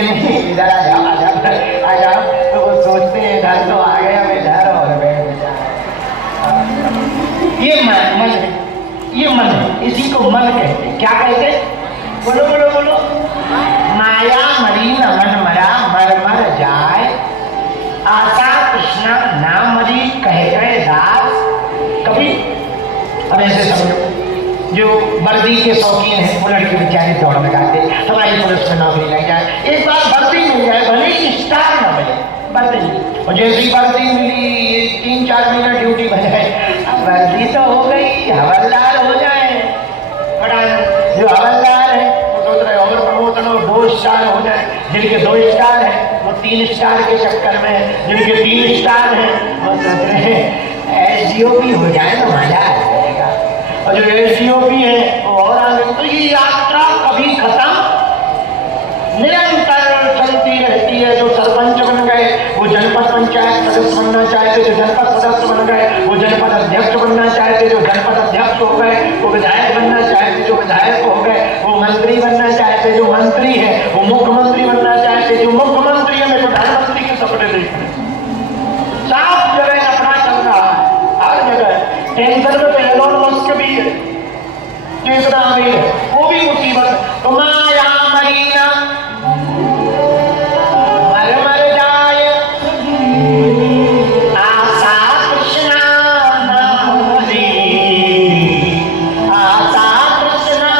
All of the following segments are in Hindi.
इधर आ जाओ, आ जाओ, आ जाओ। तो वो सोचते हैं इधर तो आ गए, हम इधर और बैठ जाए। ये मन है, ये मन है, इसी को मन कहते हैं। क्या कहते हैं? बोलो बोलो बोलो। माया मरी न मन मरा, मर मर जाए, आशा कृष्णा नाम मरी कह गए दास। कभी अब ऐसे समझो, जो वर्दी के शौकीन है वो लड़की बेचारी दौड़ लगाते, हमारी पुलिस में नौकरी लग जाए, एक बार वर्दी मिल जाए, भले ही स्टार न मिले, वर्दी। और जैसी वर्दी मिली 3-4 महीना ड्यूटी बजाए, अब वर्दी तो हो गई, हवलदार हो जाए। बड़ा जो हवलदार है वो सोच रहे और प्रमोशन हो, 2 स्टार हो जाए। जिनके 2 स्टार है वो 3 स्टार के चक्कर में, जिनके 3 स्टार है वो सोच रहे SDOP हो जाए ना, मजा आ जाएगा। और जो SDOP है वो और आगे। तो ये यात्रा कभी खत्म निरंतर चलती रहती है। जो सरपंच बन गए वो जनपद पंचायत सदस्य बनना चाहते, जो जनपद सदस्य बन गए वो जनपद अध्यक्ष बनना चाहते, जो जनपद अध्यक्ष हो गए वो विधायक बनना चाहते, जो विधायक हो गए वो मंत्री बनना चाहते, जो मंत्री है वो मुख्यमंत्री बनना चाहते, जो मुख्यमंत्री है प्रधानमंत्री के सपने देखते। साफ जगह अपना चल रहा है, हर जगह। टेंशन में तो एलोन मस्क भी है, तीसरा भी है, वो भी मुसीबत। तो माया मरीना मर मर जाए, आशा कृष्णा नाम हरि, आशा कृष्णा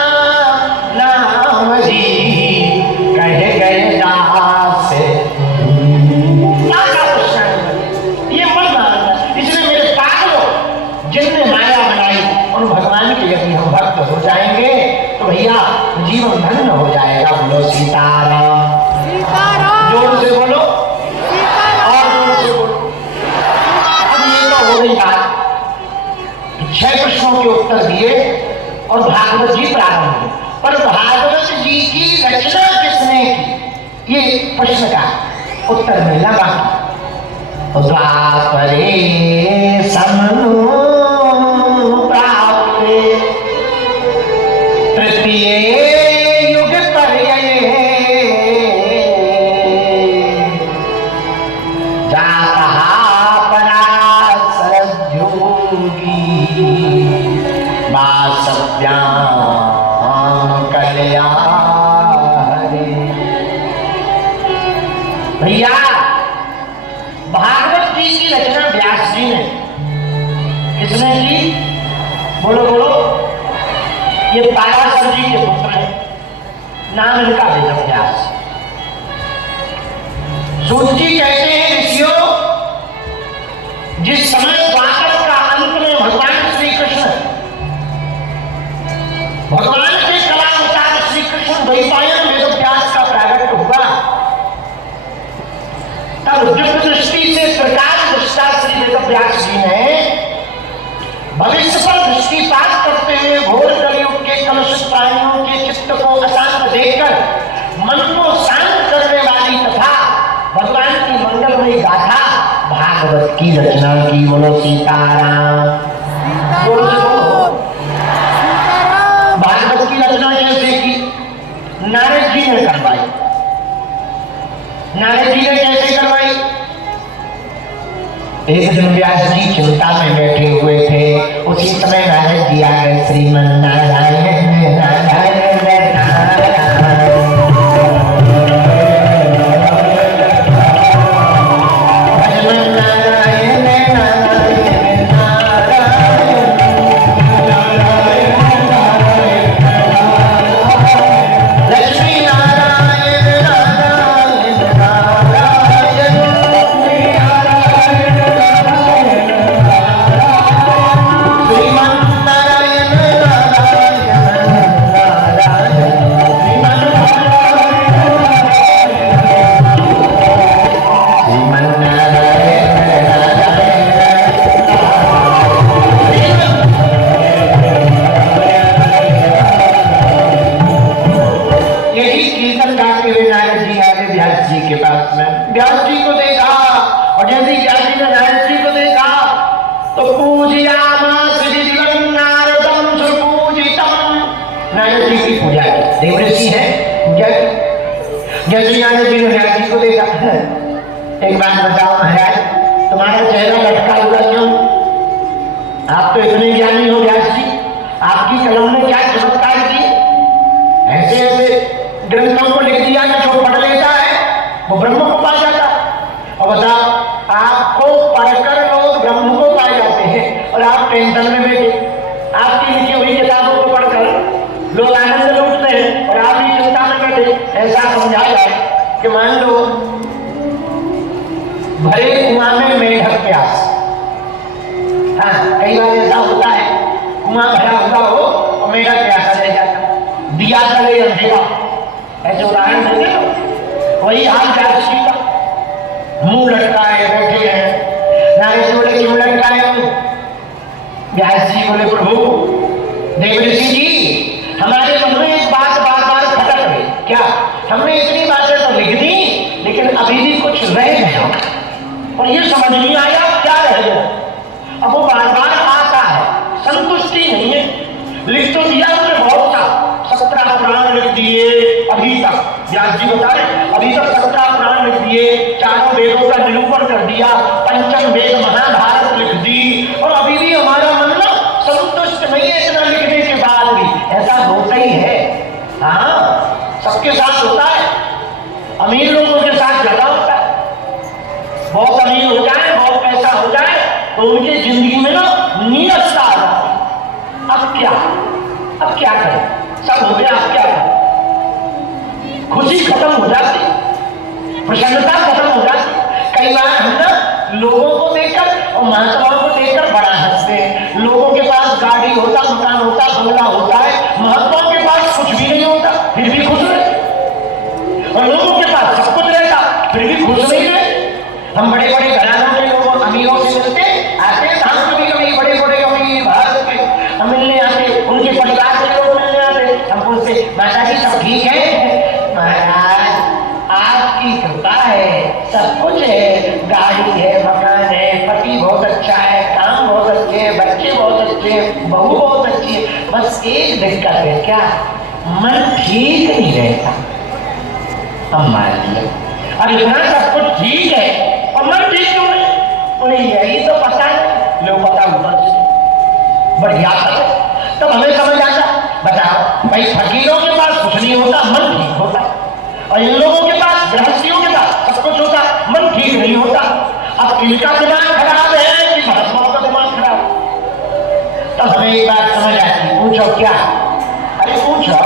नाम हरि कह गए दास। आशा कृष्णा ये मन मानना। इसलिए मेरे पागलों, जिनने माया बनाई उन भगवान के यदि हम भक्त हो जाएंगे तो भैया जीवन धन्य हो जाएगा। बोलो सीताराम, सीताराम, जोर से बोलो, और जोर से बोलो। अब ये तो हो गई बात, 6 प्रश्नों के उत्तर दिए और भागवत जी प्रारंभ हुए। पर भागवत जी की रचना किसने की, ये प्रश्न का उत्तर मिलना बाकी। द्वापरे समनु प्राप्ते, तृतीये युग पर्यये, जातः पराशर जोगी, वासव्यां कल्याण हरे। भैया भागवत जी की रचना व्यास जी ने, किसने की? बोलो बोलो। ये पराशर जी के पुत्र हैं, नाम इनका वेद व्यास। सूत जी कहते हैं ऋषियों, जिस समय द्वापर का अंत में भगवान श्री कृष्ण, भगवान के कला अवतार श्री कृष्ण द्वैपायन वेद व्यास का प्रागट्य हुआ, तब दिव्य दृष्टि से प्रकाश दृष्टा श्री वेद व्यास जी ने भविष्य पर दृष्टिपात करते हुए घोर कलयुग के कलुषित प्राणियों के चित्त को अशांत देखकर मन को शांत करने वाली तथा भगवान की मंगलमयी गाथा भागवत की रचना की। बोलो सीताराम, बोलो भागवत की रचना कैसे की? नारद जी ने करवाई। नारद जी ने कैसे करवाई? एक दिन व्यास जी चिंता में बैठे हुए थे, उसी समय नारद जी आ गए। श्रीमन नारायण नारायण नारायण, भजन नारायण नारायण नारायण, लक्ष्मी नारायण नारायण नारायण, व्यास जी को देखा, और जैसे व्यास जी ने नारद जी को देखा तो पूजयामास विधिवन् नारदं सुपूजितम्, नारद जी की पूजा की। देवऋषि है, पूजा की। जैसे आने जी ने व्यास जी को देखा, एक बात बताओ महाराज, तुम्हारा चेहरा लटका हुआ क्यों? आप तो इतने ज्ञानी हो व्यास जी, आपकी कलम ने क्या चमत्कार किए, ऐसे ऐसे ग्रंथों को लिख दिया कि जो पढ़ लेता है वो ब्रह्म को पा जाता है। और बताओ, आपको पढ़कर लोग ब्रह्म को पा जाते हैं और आप टेंशन में बैठे, आपकी लिखी हुई किताबों को पढ़कर लोग आनंद लूटते हैं और आप भी चिंता में बैठे। ऐसा समझाया है कि मान लो भरे कुआं में मेढक प्यास, हाँ कई बार ऐसा होता है, कुआं भरा हुआ हो और मेढक प्यासा रह जाता, दिया चले अंधेरा, ऐसे उदाहरण देंगे तो वही हाल जाती का, मुंह लटकाए बैठे हैं। नारद बोले क्यों लटकाए हो? व्यास जी बोले प्रभु देवऋषि जी, हमारे मन में एक बात बार बार खटक रही, क्या? हमने इतनी बातें तो लिख दी लेकिन अभी भी कुछ रह गया और ये समझ नहीं आया क्या रह गया। अब वो बार बार आता है, संतुष्टि नहीं है। लिख तो दिया उसने बहुत सा, 17 पुराण लिख दिए अभी तक, व्यास जी बता रहे अभी तक 17 पुराण लिख दिए, 4 वेदों का निरूपण कर दिया, पंचम वेद महाभारत लिख दी और अभी भी हमारा मन ना संतुष्ट नहीं है इतना लिखने के बाद भी। ऐसा होता ही है, हाँ सबके साथ होता है, अमीर लोगों के साथ ज्यादा होता है। बहुत अमीर हो जाए, बहुत पैसा हो जाए तो उनकी जिंदगी में ना नीरसता आ जाती। अब क्या करें, सब हो गया, अब क्या करें? खुशी खत्म हो जाती, प्रसन्नता खत्म हो जाती। कई बार हम ना लोगों को देखकर और महात्माओं को देखकर बड़ा हंसते हैं। लोगों के पास गाड़ी होता, मकान होता, बंगला होता है, महात्माओं के पास कुछ भी नहीं होता फिर भी खुश रहे, और लोगों के पास सब कुछ रहता फिर भी खुश नहीं रहे। हम बड़े बड़े घरानों के लोग अमीरों से मिलते आते हैं, हम कभी कभी बड़े बड़े अमीर भारत के हम मिलने आते, उनके परिवार के लोग मिलने आते, हम पूछते माता जी सब ठीक है? महाराज आपकी कृपा है, सब कुछ है, गाड़ी है, मकान है, पति बहुत अच्छा है, काम बहुत अच्छे है, बच्चे बहुत अच्छे हैं, बहू बहुत अच्छी है, बस एक दिक्कत है, क्या? मन ठीक नहीं रहता। हम मान लिया अब इतना सब कुछ ठीक है और मन ठीक क्यों नहीं? उन्हें यही तो पता है, लो पता ऊपर से बढ़िया है, तब हमें समझ आता। बताओ भाई, फकीरों के पास कुछ नहीं होता, मन ठीक होता, और इन लोगों के पास, गृहस्थियों के पास सब कुछ होता, मन ठीक नहीं होता। अब इनका दिमाग खराब है कि महात्माओं का दिमाग खराब? तब हमें एक बात समझ आती, पूछो क्या? अरे पूछो,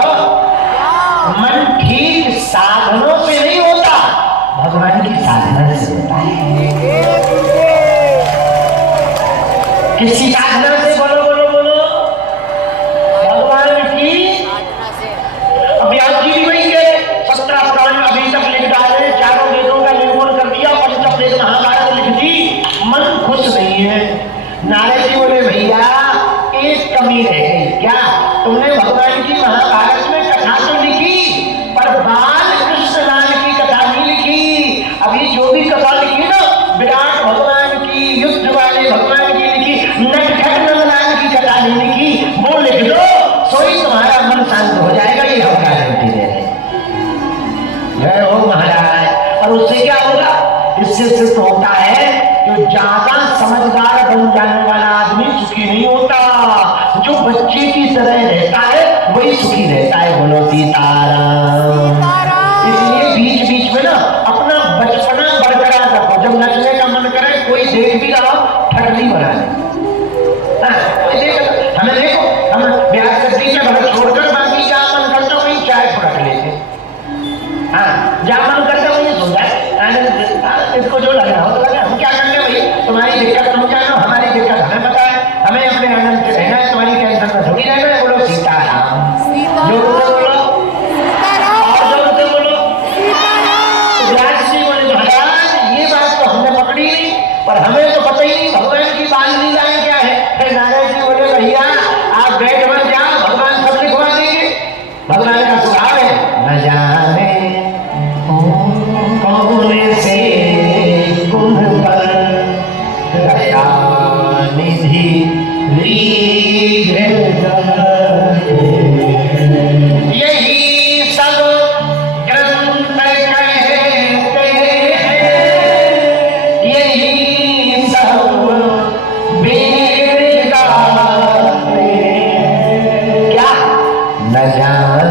मन ठीक साधनों से नहीं होता, भगवान की साधना से होता है। किसी साधना से? बोलो बोलो बोलो, भगवान की साधना से। अब व्यास जी भी वही कहे, 17 पुराण अभी तक लिख डाले, 4 वेदों का निरूपण कर दिया, पंचम वेद महाभारत लिख दी, मन खुश नहीं है। नारद जी बोले भैया एक कमी रह गई, क्या? तुमने भगवान की महाभारत में कथा तो लिखी पर बाल कृष्ण लाल की कथा नहीं लिखी। अभी जो भी कथा लिखी ना, विराट भगवान की, युद्ध वाले भगवान की लिखी, नटखट नंदलाल की कथा नहीं लिखी, वो लिख दो, सोई तुम्हारा मन शांत हो जाएगा। ये हम गारंटी दे रहे हैं। जय हो महाराज। और उससे क्या होगा? इससे सिद्ध होता है कि ज्यादा समझदार बन जाने वाला आदमी सुखी नहीं होता, जो बच्चे की तरह रहता है वही सुखी रहता है। बोलो सीताराम। इसलिए बीच बीच में ना अपना बचपना बरकरार रखो, जब नचने का मन करे कोई देख भी रहा ठटली बना ले। हमें देखो, हम ब्याह करती है भले छोड़कर, बाकी जहाँ मन करता वही चाय फड़क लेते, हाँ जहाँ मन करता वही सो जाए, इसको जो लग रहा हो तो लगा, हम क्या करने भाई? तुम्हारी दिक्कत तुम जानो, हमारी दिक्कत हमें पता है, हमें अपने आनंद से रहना है, तुम्हारी टेंशन में थोड़ी रहना है। बोलो सीताराम। जो बोलो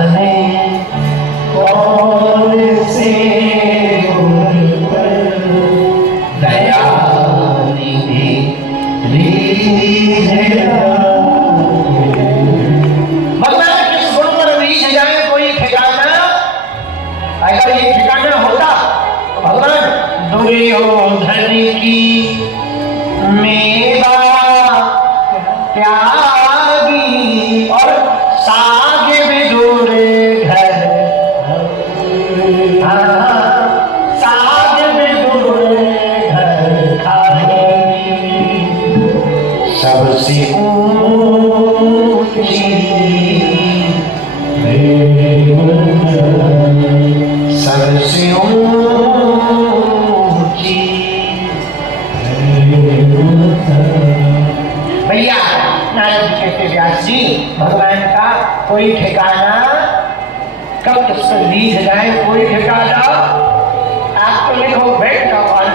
जाने कौन से गुण पर दया निधि भगवान किस गुण पर रीझ जाए कोई ठिकाना। अगर ये ठिकाना होता तो भगवान दुर्योधन की मेवा त्यागी और सागे विदुर घर, सागे विदुर घर खाए सबसे ऊंची सबसे ऊंची। भैया नारद जी कहते व्यास जी भगवान का कोई ठिकाना कब तक से रीझ जाए कोई ठिकाना। आप तो लिखो बैठ जाओ और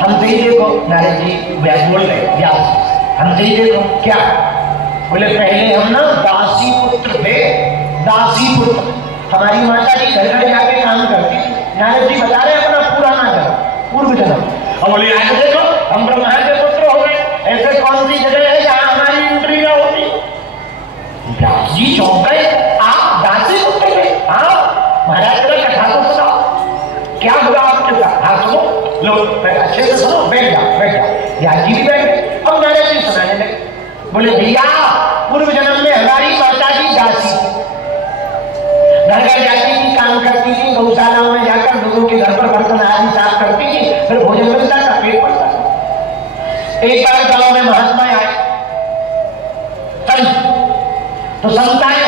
हमसे ही देखो। नारद जी व्यास बोल रहे व्यास हमसे ही देखो क्या बोले। पहले हम ना दासी पुत्र थे, दासी पुत्र। हमारी माता जी घर घर जाके काम करती। नारद जी बता रहे अपना पुराना जन्म पूर्व जन्म। और बोले आज देखो हम ब्रह्मा के पुत्र हो गए। ऐसे कौन सी जगह है जहाँ हमारी एंट्री ना होती। व्यास जी चौंक गए, आप दासी पुत्र थे? हाँ महाराज तेरा कथा को सुनाओ, क्या हुआ आपके साथ? हाँ सुनो, लो अच्छे से सुनो, बैठ जाओ बैठ जाओ। व्यास जी भी बैठ गए। अब नारद जी सुनाने लगे। बोले भैया पूर्व जन्म में हमारी माता जी दासी थी, घर घर जाती थी, काम करती थी, गौशालाओं में जाकर लोगों के घर पर बर्तन आदि साफ करती थी, फिर भोजन मिलता था, पेट भरता था। एक बार गांव में महात्मा आए संत, तो संत आए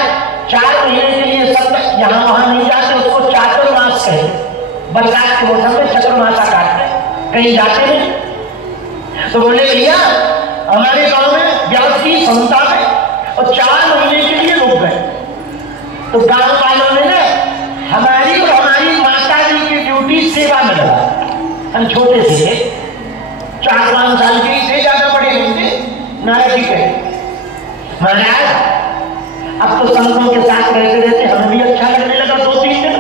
4 महीने के लिए संत यहाँ वहां नहीं जाते, उसको चातुर्मास कहते। बरसात के मौसम में चतुर्मासा काटते, कहीं जाते नहीं। तो बोले भैया हमारे गांव में व्यास जी संत आए और 4 महीने के लिए रुक गए। तो गांव वालों ने ना हमारी और हमारी माता जी की ड्यूटी सेवा में लगा। हम छोटे से 4-5 साल के ही थे, ज्यादा बड़े नहीं थे। नारद जी कहे महाराज अब तो संतों के साथ रहते रहते हमें भी अच्छा लगने लगा। 2-3 दिन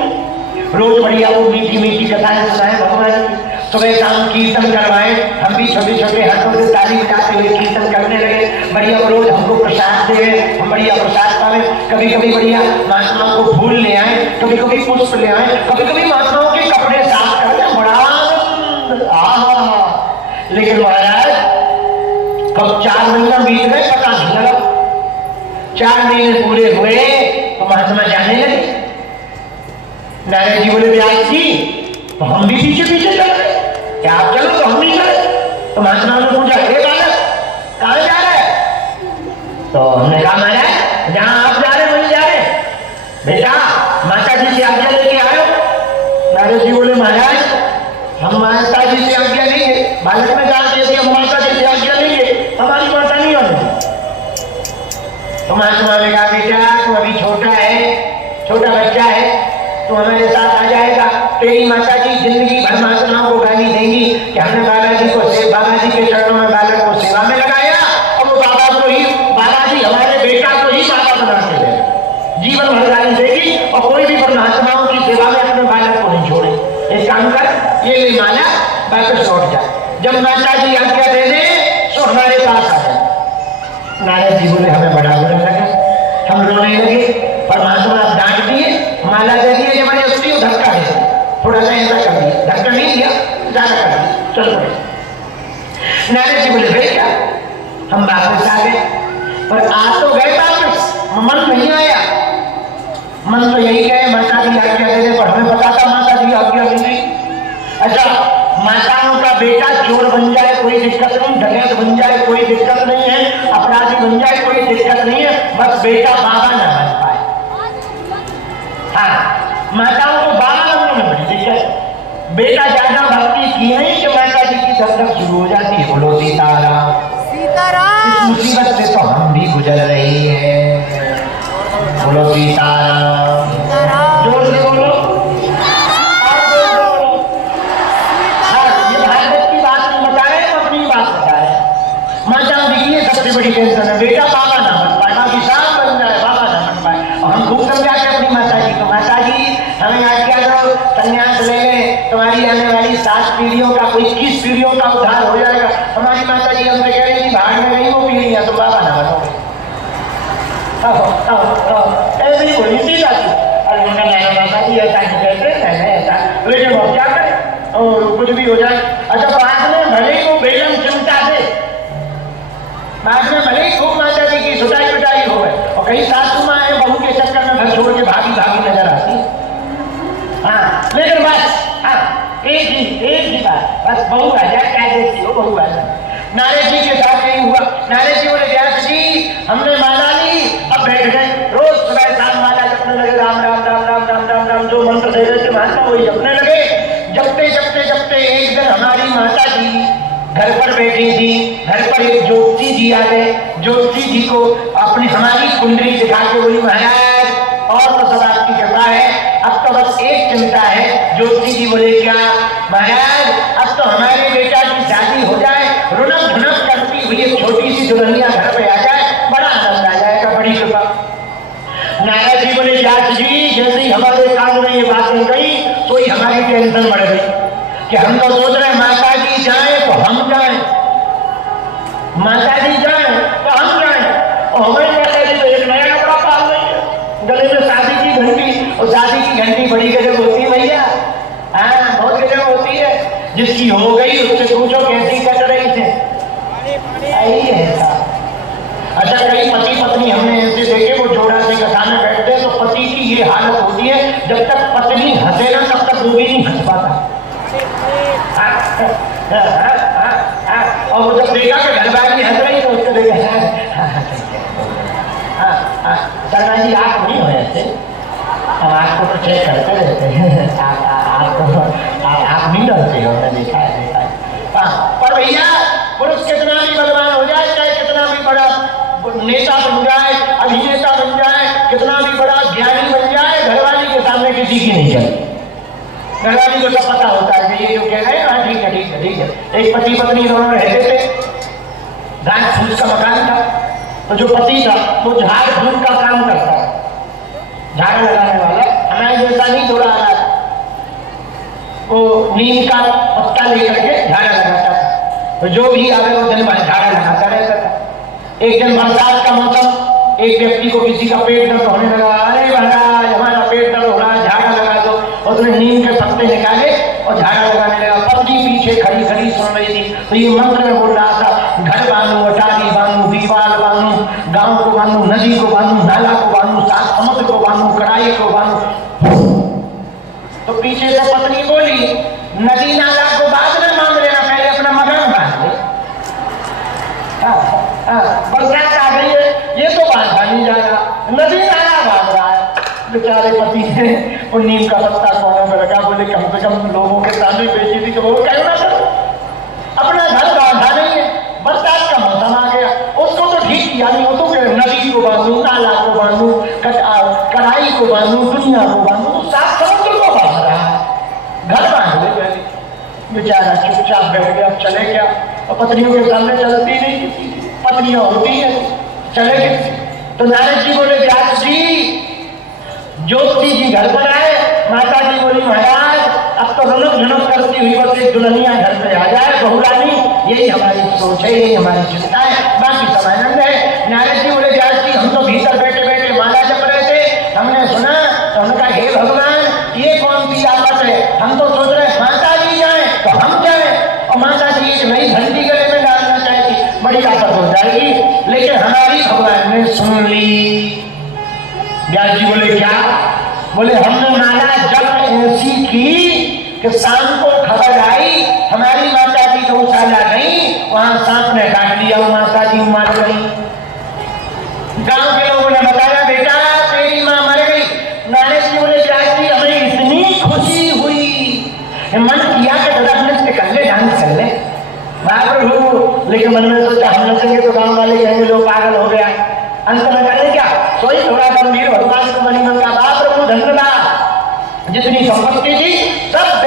रोज बढ़िया वो मीठी मीठी कथाएं सुनाए भगवान की, सुबह शाम कीर्तन करवाए। हम भी छोटे छोटे हाथों से ताली बजाते हुए कीर्तन करने लगे। बढ़िया वो रोज हमको प्रसाद दे, हम बढ़िया प्रसाद पावे। कभी कभी बढ़िया महात्माओं को फूल ले आए, कभी कभी पुष्प ले आए, कभी कभी महात्माओं के कपड़े साफ करते। बड़ा आनंद। लेकिन महाराज कब 4 महीना बीत गए पता नहीं लगा। 4 महीने पूरे हुए तो महात्मा जाने लगे। नारद जी बोले व्यास जी तो हम भी पीछे पीछे चल रहे, क्या आप चलो तो हम भी चले। तो महात्मा ने पूछा हे बालक कहाँ जा रहे? तो हमने कहा महाराज जहाँ आप जा रहे वहीं जा रहे। बेटा माता जी से आज्ञा लेके आयो। नारद जी बोले महाराज हम माता जी से आज्ञा लेंगे। बालक में कहा कि हम माता जी से आज्ञा लेंगे, हमारी माता नहीं होगी। तो महात्मा ने कहा बेटा तू अभी छोटा है, छोटा बच्चा है, तो हमारे साथ आ जाएगा। तेरी माता जी जिंदगी भर महात्माओं को गाली देंगी कि हमने बाबा जी के चरणों में बालक को सेवा में लगाया और वो बाबा जी हमारे बेटा को ही माता बना के दे, जीवन भर गाली देगी और कोई भी महात्माओं की सेवा में अपने बालक को नहीं छोड़े। एक काम कर, ये ले माला वापस लौट जा। जब माता जी आज्ञा दे दे तो हमारे पास आ जाए। नारद जी बोले हमें बड़ा बुरा लगा, हम रोने लगे। परमात्मा आप डांट दिए, माला दे दिए, जबरदस्ती धक्का दे, थोड़ा सा ऐसा कर दिया, धक्का नहीं दिया, ज्यादा कर दिया, चल पड़े। नारद जी बोले भैया हम वापस आ गए, पर आ तो गए वापस, मन नहीं आया। मन तो यही गए माता जी आज्ञा दे दे, पर हमें पता था माता जी आज्ञा नहीं। अच्छा माताओं का बेटा चोर बन जाए कोई दिक्कत नहीं, डकैत बन जाए कोई दिक्कत नहीं है, अपराधी बन जाए कोई दिक्कत नहीं है, बस बेटा बाबा न बन पाए। हाँ माताओं को बाबा बनने में बड़ी दिक्कत। बेटा ज्यादा भक्ति की नहीं कि माता जी की धक शुरू हो जाती है। बोलो सीताराम सीताराम। इस मुसीबत से तो हम भी गुजर रहे हैं। बोलो सीताराम जोर से बोलो। सबसे बड़ी टेंशन है बेटा बाबा ना बन पाए, बाकी सब बन जाए, बाबा ना बन पाए। और हम खूब समझाते अपनी माता जी 7 पीढ़ियों का 21 पीढ़ियों का उद्धार हो जाएगा। हमारी माता जी हमसे कह रही थी भाग में गई वो पीढ़ियां, तो बाबा ना बनोगे। ऐसी कोई सीधा थी। अरे माता जी ऐसा नहीं कहते, नहीं ऐसा, लेकिन वो क्या करें और कुछ भी हो जाए। अच्छा बाद में भले ही वो बेलम चिमटा दे, बाद में भले ही खूब माता जी की सुटाई पिटाई हो गए, और कई सासू माँ है बहू के चक्कर में घर छोड़ के भागी भागी नजर आती। हाँ लेकिन बस हाँ एक ही बात, बस बहू आ जाए, क्या देखती हो बहू आ जाए। नारे जी के साथ यही हुआ। नारे जी बोले व्यास जी हमने माला ली, अब बैठ गए, रोज सुबह शाम माला जपने लगे, राम राम राम राम राम राम राम, जो मंत्र दे रहे थे महात्मा वही जपने लगे। जपते जपते जपते एक दिन हमारी माता जी घर पर बैठी थी, घर पर एक ज्योति जी आ गए। ज्योति जी को अपनी हमारी कुंडली दिखा के बोली महाराज और तो सब आपकी कृपा है, अब तो बस एक चिंता है। ज्योति जी बोले क्या महाराज, अब तो हमारे बेटा की शादी हो जाए, रुनक झुनक करती हुई एक छोटी सी दुल्हनिया घर पे आ जाए, बड़ा आनंद आ जाएगा, बड़ी कृपा। नारायण जी बोले व्यास जी जैसे ही हमारे कान में ये बातें गई तो ही हमारी टेंशन बढ़ गई कि हम तो सोच रहे माता जी जाए तो हम जाए, माता जी जाए तो हम जाए, और हमारी माता जी तो एक नया कपड़ा पाल रही है, गले में शादी की घंटी, और शादी की घंटी बड़ी गजब होती है भैया। हाँ बहुत गजब होती है, जिसकी हो गई उससे पूछो कैसी कट रही थे। अच्छा कई पति पत्नी हमने ऐसे देखे वो जोड़ा से कथा में बैठते हैं तो पति की ये हालत होती है जब तक पत्नी हंसे ना तब तक वो भी नहीं हंस पाता। और वो जब देखा कि घरवाली हंस रही तो उसको देखा शर्मा जी आप नहीं हो ऐसे, हम आपको तो चेक करते रहते हैं, आप नहीं डरते हो, मैं देखा है। पर भैया पुरुष कितना भी बलवान हो जाए, चाहे कितना भी बड़ा नेता बन जाए, अभिनेता बन जाए, कितना भी बड़ा ज्ञानी बन जाए, घरवाली के सामने किसी की नहीं चलती। घरवाली को सब पता होता है कि ये जो कह रहे हैं हाँ ठीक है ठीक है ठीक है। एक पति पत्नी दोनों रहते थे, घास फूस का मकान था, तो जो पति था वो झाड़ फूस का काम करता है, झाड़ लगाने वाला, हमारे जैसा नहीं थोड़ा अलग, वो नीम का पत्ता लेकर के झाड़ा लगाता था, तो जो भी आवे वो दिन भर झाड़ा लगाता रहता था। एक दिन बरसात का मौसम, एक व्यक्ति को किसी का पेट दर्द होने लगा, अरे महाराज हमारा पेट दर्द हो रहा है झाड़ा लगा दो, उसने नीम के पत्ते निकाले और झाड़ा लगाने लगा। पत्नी पीछे खड़ी खड़ी सुन रही थी, तो ये मंत्र में बोल रहा था घर बांधू, अटारी बांधू, दीवार बांधू, गांव को बांधू, नदी को बांधू, नाला को बांधू, सात समुद्र को बांधू, कड़ाई को बांधू। तो पीछे से पत्नी बोली नदी नाला को बाद में बांध लेना, पहले अपना मकान बांध ले। बरसात आ गई है ये तो बांधा नहीं जाएगा, नदी नाला बांध रहा है। बेचारे पति ने वो नीम का पत्ता कोने में रखा, बोले कम से कम लोगों के सामने बेची थी कि वो क्या ना करो, अपना घर बांधा नहीं है, बरसात का मौसम आ गया, उसको तो ठीक किया नहीं, वो तो नदी को बांधू, नाला को बांधू, कढ़ाई को बांधू, दुनिया को बांधू, तो सात समुद्र को बांध रहा है, घर बांध ले पहले। बेचारा चुपचाप बैठ गया, अब चले क्या, और पत्नियों के सामने चलती नहीं किसी, पत्नियां होती है चले गए। तो नारद जी बोले व्यास जी, ज्योति जी घर पर आए, माता जी बोली महाराज अब तो रनक झनक करती हुई बस एक दुल्हनिया घर पे आ जाए, बहुरानी, यही हमारी सोच है, यही हमारी चिंता है, बाकी सब आनंद है। नारद जी बोले व्यास जी हम तो भीतर बैठे बैठे माला जप रहे थे, हमने सुना तो हमने कहा हे भगवान ये कौन सी आफत है, हम तो सोच रहे माता जी जाए तो हम जाए, और माता जी एक नई घंटी गले में डालना चाहेगी, बड़ी आफत हो जाएगी, लेकिन हमारी भगवान ने सुन ली। व्यास जी बोले क्या, बोले हमने माला जब ऐसी की कि शाम को खबर आई हमारी माता जी गौशाला गई, वहां सांप ने काट लिया, माता जी मर गई। गांव के लोगों ने बताया बेटा तेरी मां मर गई। नारद जी बोले व्यास जी हमें इतनी खुशी हुई, मन किया कि दादा नृत्य कर ले, डांस कर ले, महाप्रभु, लेकिन मन में सोचा हम नचेंगे तो गांव वाले कहेंगे लोग पागल हो गया। अंत में करें क्या, सोई थोड़ा गंभीर भगवान को मणिमन का बाप प्रभु धन्यवाद, जितनी संपत्ति थी सब